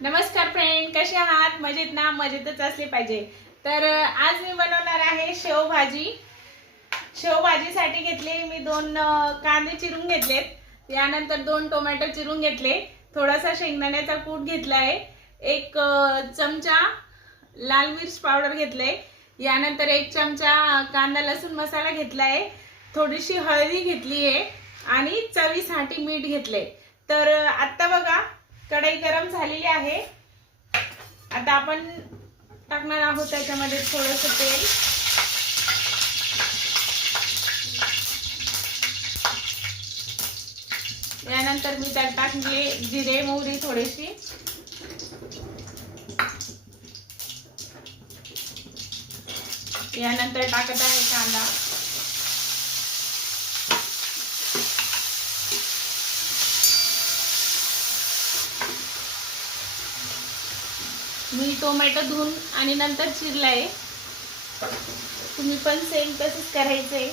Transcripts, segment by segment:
नमस्कार फ्रेंड, कसे आहात? मजेत ना? मजेतच असले पाहिजे. तर आज मी बनवणार आहे शेवभाजी. शेवभाजीसाठी घेतले मी 2 कांदे चिरून घेतलेत, यानंतर 2 टोमॅटो चिरून घेतले, थोडासा शेंगदाण्याचा कूट घेतलाय, 1 चमचा लाल मिर्च पावडर घेतले, यानंतर 1 चमचा कांदा लसूण मसाला घेतलाय, थोडीशी हळदी घेतली आहे आणि चवीसाठी मीठ घेतले. तर आता बघा कढई गरम झालेली आहे. आता आपण टाकणार आहोत त्याच्यामध्ये थोडंसं तेल. यानंतर मी त्यात टाकले जिरे मोहरी थोडीशी. यानंतर टाकत आहे कांदा. मी टोमॅटो धुवून आणि नंतर चिरलाय, तुम्ही पण सेम तसंच करायचंय.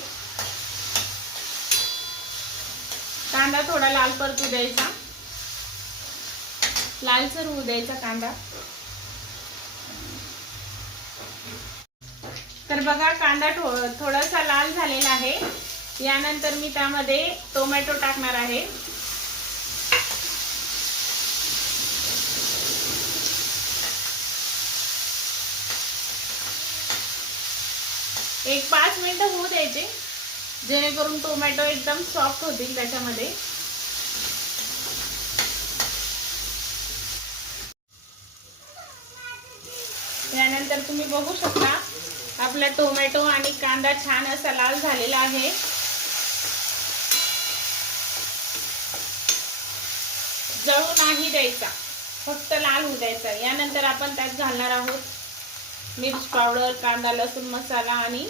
कांदा थोडा लाल परतू द्यायचा, लालसर होऊ द्यायचा कांदा. तर बघा कांदा थोडासा लाल झालेला आहे. यानंतर मी त्यामध्ये टोमॅटो टाकणार आहे. एक 5 मिनिटं होऊ द्यायचे, जेणेकरून टोमॅटो एकदम सॉफ्ट होतील त्याच्यामध्ये. यानंतर तुम्ही बघू शकता आपला टोमॅटो आणि कांदा छान असा लाल झालेला आहे. जळू नाही द्यायचा, फक्त लाल होऊ द्यायचा. यानंतर आपण त्यात घालणार आहोत मिर्च पावडर, कांदा लसूण मसाला आणि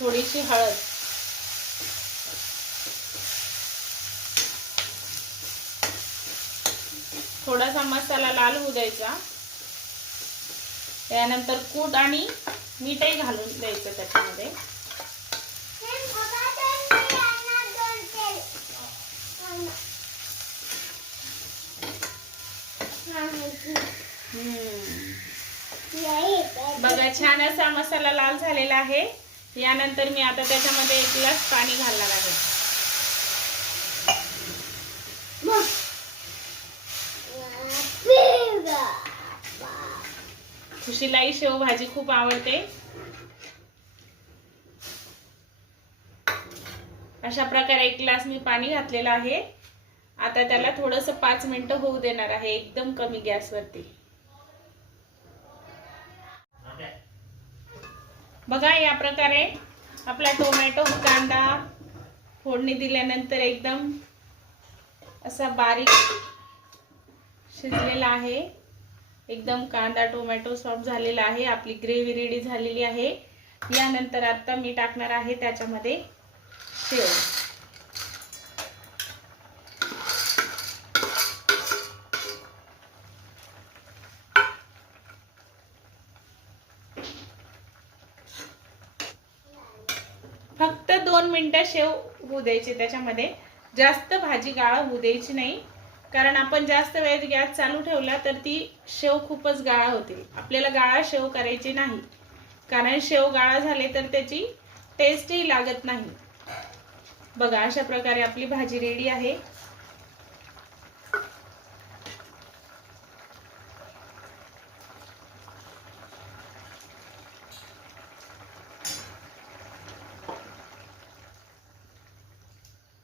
थोडीशी हळद. थोडासा मसाला लाल होऊ द्यायचा. यानंतर कूट आणि मीठही घालून द्यायचं त्याच्यामध्ये. बघा छान असा मसाला लाल झालेला आहे. यानंतर मी आता त्याच्यामध्ये 1 ग्लास पाणी घालणार आहे. खुशीला ही शेवभाजी खूप आवडते. अशा प्रकारे 1 ग्लास मी पाणी घातलेलं आहे. आता त्याला थोडंसं 5 मिनिटं होऊ देणार आहे, एकदम कमी गॅसवरती. बघा या प्रकारे आपला टोमॅटो कांदा फोडणी दिल्यानंतर एकदम असा बारीक शिजलेला आहे. एकदम कांदा टोमॅटो सॉफ्ट झालेला आहे. आपली ग्रेव्ही रेडी झालेली आहे. यानंतर आता मी टाकणार आहे त्याच्यामध्ये शेव. फक्त 2 मिनिटं शेव होऊ द्यायची त्याच्यामध्ये, जास्त भाजी गाळ होऊ द्यायची नाही. कारण आपण जास्त वेळ गॅस चालू ठेवला तर ती शेव खूपच गाळा होते. आपल्याला गाळा शेव करायची नाही, कारण शेव गाळा झाले तर त्याची टेस्टही लागत नाही. बघा अशा प्रकारे आपली भाजी रेडी आहे.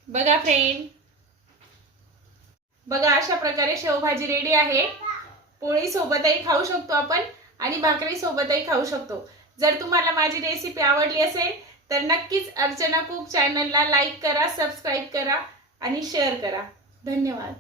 बघा फ्रेंड, बघा अशा प्रकारे शेवभाजी रेडी आहे. पोळी सोबतही खाऊ शकतो आपण आणि भाकरी सोबतही खाऊ शकतो. जर तुम्हाला माझी रेसिपी आवडली असेल तर नक्कीच अर्चना कुक चॅनलला लाईक करा, सबस्क्राईब करा आणि शेअर करा. धन्यवाद.